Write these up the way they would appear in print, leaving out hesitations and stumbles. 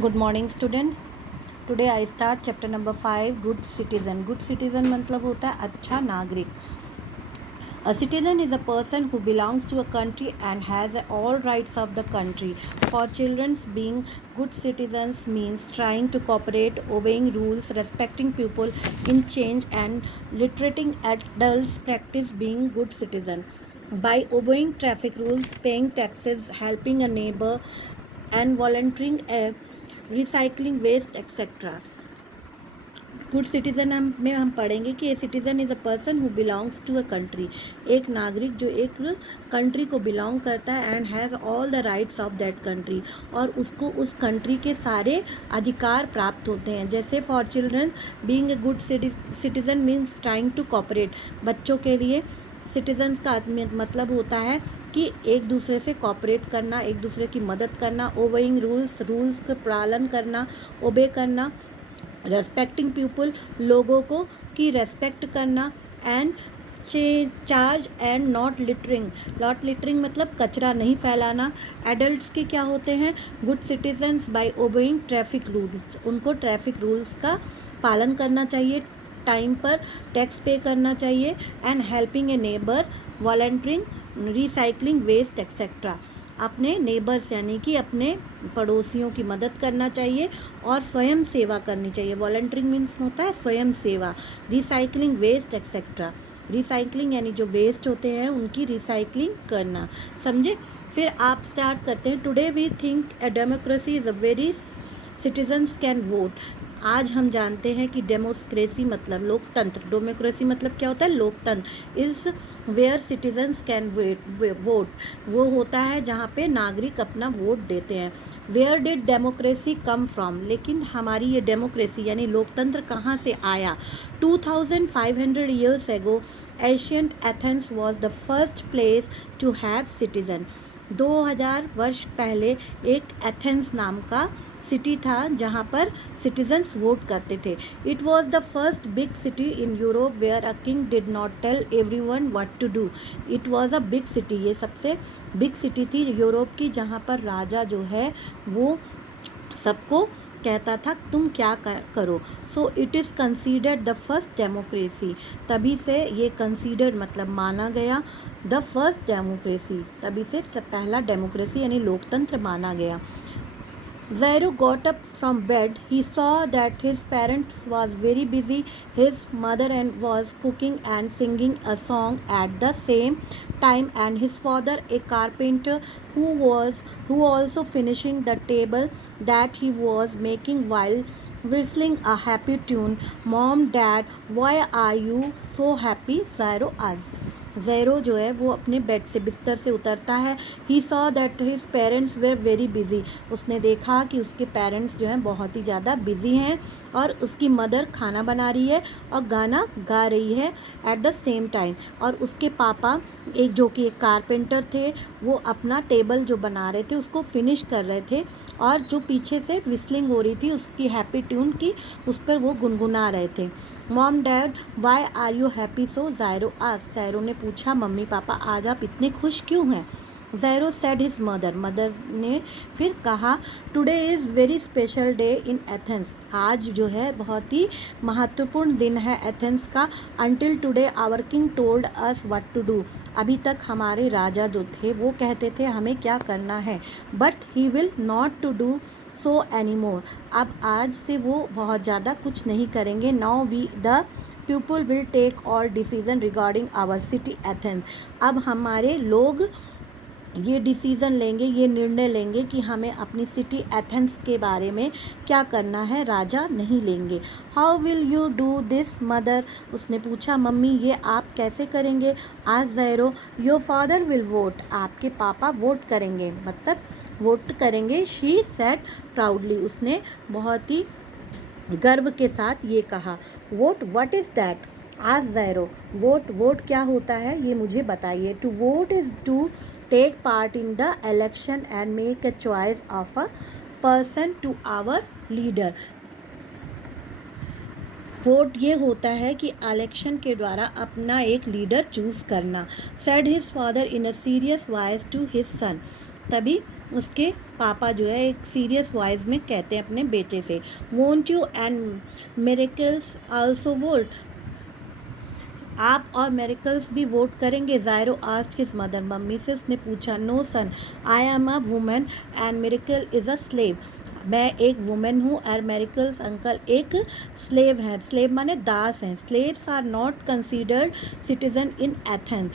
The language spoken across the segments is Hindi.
Good morning students. Today I start chapter number 5 good citizen. Good citizen मतलब होता है अच्छा नागरिक। A citizen is a person who belongs to a country and has all rights of the country. For children, being good citizens means trying to cooperate, obeying rules, respecting people in change, and literating adults practice being good citizen. By obeying traffic rules, paying taxes, helping a neighbor, and volunteering, recycling waste, etc. Good citizen में हम पढ़ेंगे कि a citizen is a person who belongs to a country. एक नागरिक जो एक कंट्री को बिलोंग करता है and has all the rights of that country, और उसको उस कंट्री के सारे अधिकार प्राप्त होते हैं। जैसे for children being a good citizen means trying to cooperate. बच्चों के लिए सिटीजन्स का मतलब होता है कि एक दूसरे से कॉपरेट करना, एक दूसरे की मदद करना, ओबेइंग रूल्स का पालन करना, ओबे करना, रेस्पेक्टिंग पीपल लोगों को की रेस्पेक्ट करना, and charge and not littering मतलब कचरा नहीं फैलाना। एडल्ट्स के क्या होते हैं? Good citizens by obeying traffic rules, उनको ट्रैफिक रूल्स का पालन करना चाहिए, टाइम पर टैक्स पे करना चाहिए, and helping a neighbour, volunteering, recycling waste etcetera. अपने नेबर्स यानी कि अपने पड़ोसियों की मदद करना चाहिए और स्वयं सेवा करनी चाहिए। वॉलंटियरिंग मीन्स होता है स्वयं सेवा, रिसाइकलिंग वेस्ट एक्सेट्रा। रिसाइकलिंग यानी जो वेस्ट होते हैं उनकी रिसाइकलिंग करना। समझे? फिर आप स्टार्ट करते हैं। Today we think a democracy is a very citizens can vote. आज हम जानते हैं कि डेमोक्रेसी मतलब लोकतंत्र, डेमोक्रेसी मतलब क्या होता है? लोकतंत्र। Is where citizens can vote, वो होता है जहाँ पे नागरिक अपना वोट देते हैं। Where did democracy come from, लेकिन हमारी ये डेमोक्रेसी यानी लोकतंत्र कहाँ से आया? 2500 years ago ancient Athens was the first place to have citizen. 2000 वर्ष पहले एक एथेंस नाम का सिटी था जहाँ पर सिटीजन्स वोट करते थे। It was the first big city in Europe where a king did not tell everyone what to do. It was a big city, ये सबसे बिग सिटी थी यूरोप की जहाँ पर राजा जो है वो सबको कहता था तुम क्या करो। So it is considered the first democracy, तभी से ये कंसीडर्ड मतलब माना गया, द फर्स्ट डेमोक्रेसी, तभी से पहला डेमोक्रेसी यानी लोकतंत्र माना गया। Zairo got up from bed. He saw that his parents was very busy. His mother and was cooking and singing a song at the same time, and his father, a carpenter, who also finishing the table that he was making while whistling a happy tune. Mom, Dad, why are you so happy? Zairo asked. ज़ैरो जो है वो अपने बेड से बिस्तर से उतरता है। He saw that his parents were very busy. उसने देखा कि उसके पेरेंट्स जो हैं बहुत ही ज़्यादा बिजी हैं, और उसकी मदर खाना बना रही है और गाना गा रही है एट द सेम टाइम। और उसके पापा जो कि एक कारपेंटर थे, वो अपना टेबल जो बना रहे थे उसको फिनिश कर रहे थे, और जो पीछे से विस्लिंग हो रही थी उसकी हैप्पी ट्यून की, उस पर वो गुनगुना रहे थे। Mom, dad, why are you happy so? Zyro asked. Zyro ने पूछा, मम्मी पापा आज आप इतने खुश क्यों हैं? ज़ायरो सेड हिज मदर। मदर ने फिर कहा, today is very special day in Athens. आज जो है बहुत ही महत्वपूर्ण दिन है एथेंस का। Until today our king told us what to do. अभी तक हमारे राजा जो थे वो कहते थे हमें क्या करना है, but he will not to do so any more. अब आज से वो बहुत ज़्यादा कुछ नहीं करेंगे। Now we the people will take all decision regarding our city Athens. अब हमारे लोग ये डिसीज़न लेंगे, ये निर्णय लेंगे कि हमें अपनी सिटी एथेंस के बारे में क्या करना है, राजा नहीं लेंगे। How will you do this mother? उसने पूछा, मम्मी ये आप कैसे करेंगे? आज ज़ैरो, योर फादर विल वोट। आपके पापा वोट करेंगे, मतलब वोट करेंगे। शी सेड प्राउडली, उसने बहुत ही गर्व के साथ ये कहा। Vote, what is that? आज ज़ैरो, वोट क्या होता है ये मुझे बताइए। To vote is to take part in the election and make a choice of a person to our leader. Vote ये होता है कि इलेक्शन के द्वारा अपना एक लीडर चूज़ करना। Said his father in a serious voice to his son. तभी उसके पापा जो है एक सीरियस वॉइस में कहते हैं अपने बेटे से, won't you and Miracles also vote, आप और मेरिकल्स भी वोट करेंगे? ज़ायरो आस्क्ड हिज मदर, मम्मी से उसने पूछा। No son, I am a woman and Miracle is a slave, मैं एक वुमेन हूँ और मेरिकल्स अंकल एक स्लेव हैं। स्लेव माने दास हैं। Slaves are not considered citizen in Athens,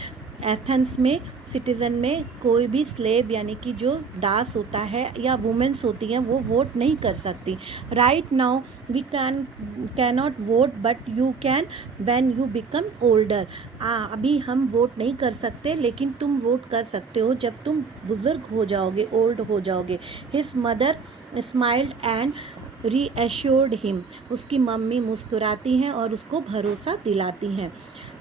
Athens में सिटीज़न में कोई भी स्लेव यानी कि जो दास होता है या वुमेन्स होती हैं वो वोट नहीं कर सकती। Right now we cannot vote but you can when you become older, अभी हम वोट नहीं कर सकते लेकिन तुम वोट कर सकते हो जब तुम बुज़ुर्ग हो जाओगे, ओल्ड हो जाओगे। His mother smiled and reassured him, उसकी मम्मी मुस्कुराती हैं और उसको भरोसा दिलाती हैं।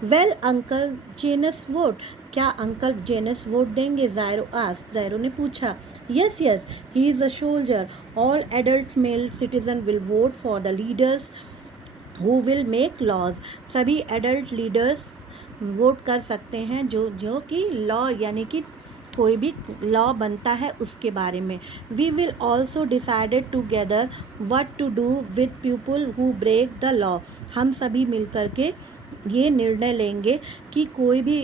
वेल अंकल जेनस वोट, क्या अंकल जेनस वोट देंगे? ज़ायरो आस्क्ड, ज़ायरो ने पूछा। Yes yes, he is a soldier, all adult male citizen will vote for the leaders who will make laws, सभी एडल्ट लीडर्स वोट कर सकते हैं जो जो कि लॉ यानी कि कोई भी लॉ बनता है उसके बारे में। We will also decided together what to do with people who break the law, हम सभी मिलकर के ये निर्णय लेंगे कि कोई भी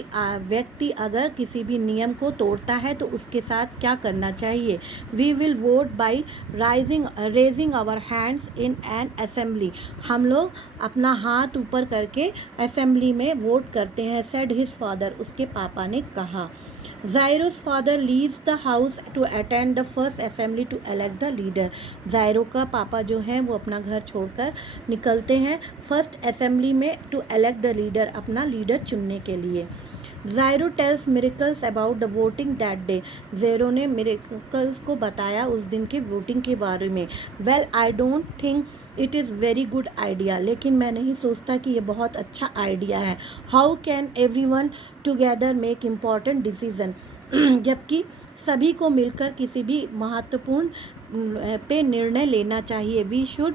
व्यक्ति अगर किसी भी नियम को तोड़ता है तो उसके साथ क्या करना चाहिए। We will vote by raising our hands in an assembly, हम लोग अपना हाथ ऊपर करके असेंबली में वोट करते हैं। सेड हिज फादर, उसके पापा ने कहा। ज़ायरो's father leaves the house to attend the first assembly to elect the leader, ज़ायरो का पापा जो हैं वो अपना घर छोड़कर निकलते हैं फर्स्ट असेंबली में टू एलेक्ट द लीडर, अपना लीडर चुनने के लिए। Zyro tells miracles about the voting that day, Zyro ने मिरेकल्स को बताया उस दिन के वोटिंग के बारे में। Well I don't think it is very good idea, लेकिन मैं नहीं सोचता कि ये बहुत अच्छा आइडिया है। How can every one together make important decision, जबकि सभी को मिलकर किसी भी महत्वपूर्ण पे निर्णय लेना चाहिए। We should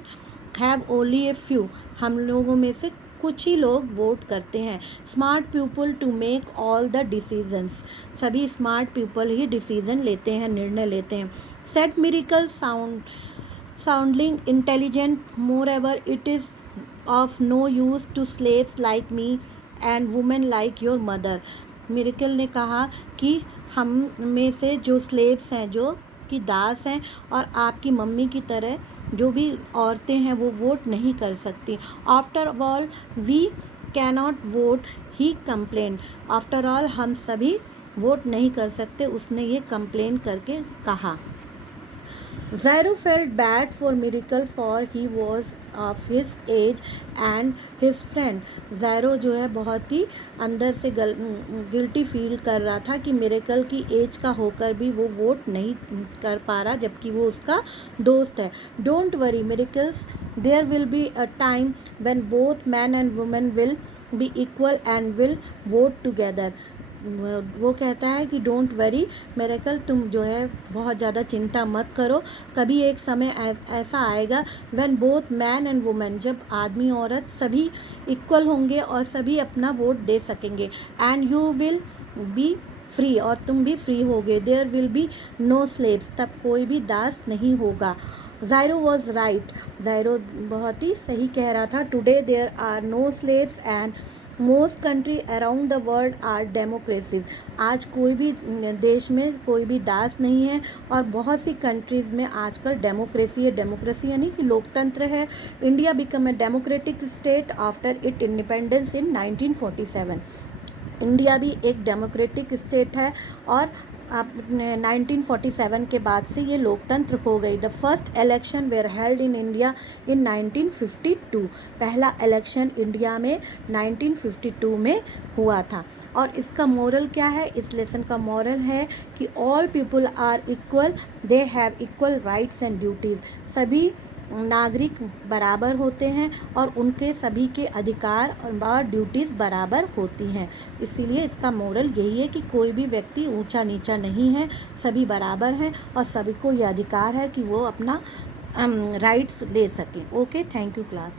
have only a few, हम लोगों में से कुछ ही लोग वोट करते हैं। Smart people to make all the decisions, सभी स्मार्ट पीपल ही डिसीजन लेते हैं, निर्णय लेते हैं। Said Miracle sounding intelligent, moreover it is of no use to slaves like me and women like your mother, miracle ने कहा कि हम में से जो स्लेव्स हैं, जो कि दास हैं और आपकी मम्मी की तरह जो भी औरतें हैं वो वोट नहीं कर सकती। After all we cannot vote, he complain, after all हम सभी वोट नहीं कर सकते, उसने ये कंप्लेन करके कहा। Zyro felt bad for Miracle for he was of his age and his friend. Zyro जो है बहुत ही अंदर से गिल्टी फील कर रहा था कि मिरेकल की एज का होकर भी वो वोट नहीं कर पा रहा जबकि वो उसका दोस्त है। Don't worry Miracles, there will be a time when both man and women will be equal and will vote together. वो कहता है कि डोंट वरी मिरेकल, तुम जो है बहुत ज़्यादा चिंता मत करो, कभी एक समय ऐसा आएगा when both man and women, जब आदमी औरत सभी इक्वल होंगे और सभी अपना वोट दे सकेंगे। And you will be free, और तुम भी फ्री होगे। There will be no slaves, तब कोई भी दास नहीं होगा। ज़ायरो वॉज राइट, ज़ायरो बहुत ही सही कह रहा था। Today there are no slaves and most country around the world are democracies, आज कोई भी देश में कोई भी दास नहीं है और बहुत सी कंट्रीज़ में आजकल डेमोक्रेसी है। डेमोक्रेसी यानी कि लोकतंत्र है। India become a democratic state after it independence in 1947, India भी एक डेमोक्रेटिक स्टेट है और 1947 के बाद से ये लोकतंत्र हो गई। The first election were held in India in 1952, पहला इलेक्शन इंडिया में 1952 में हुआ था। और इसका मोरल क्या है? इस लेसन का मोरल है कि all people are equal, they have equal rights and duties, सभी नागरिक बराबर होते हैं और उनके सभी के अधिकार और ड्यूटीज़ बराबर होती हैं। इसीलिए इसका मोरल यही है कि कोई भी व्यक्ति ऊंचा नीचा नहीं है, सभी बराबर हैं और सभी को ये अधिकार है कि वो अपना राइट्स ले सकें। Okay, thank you class.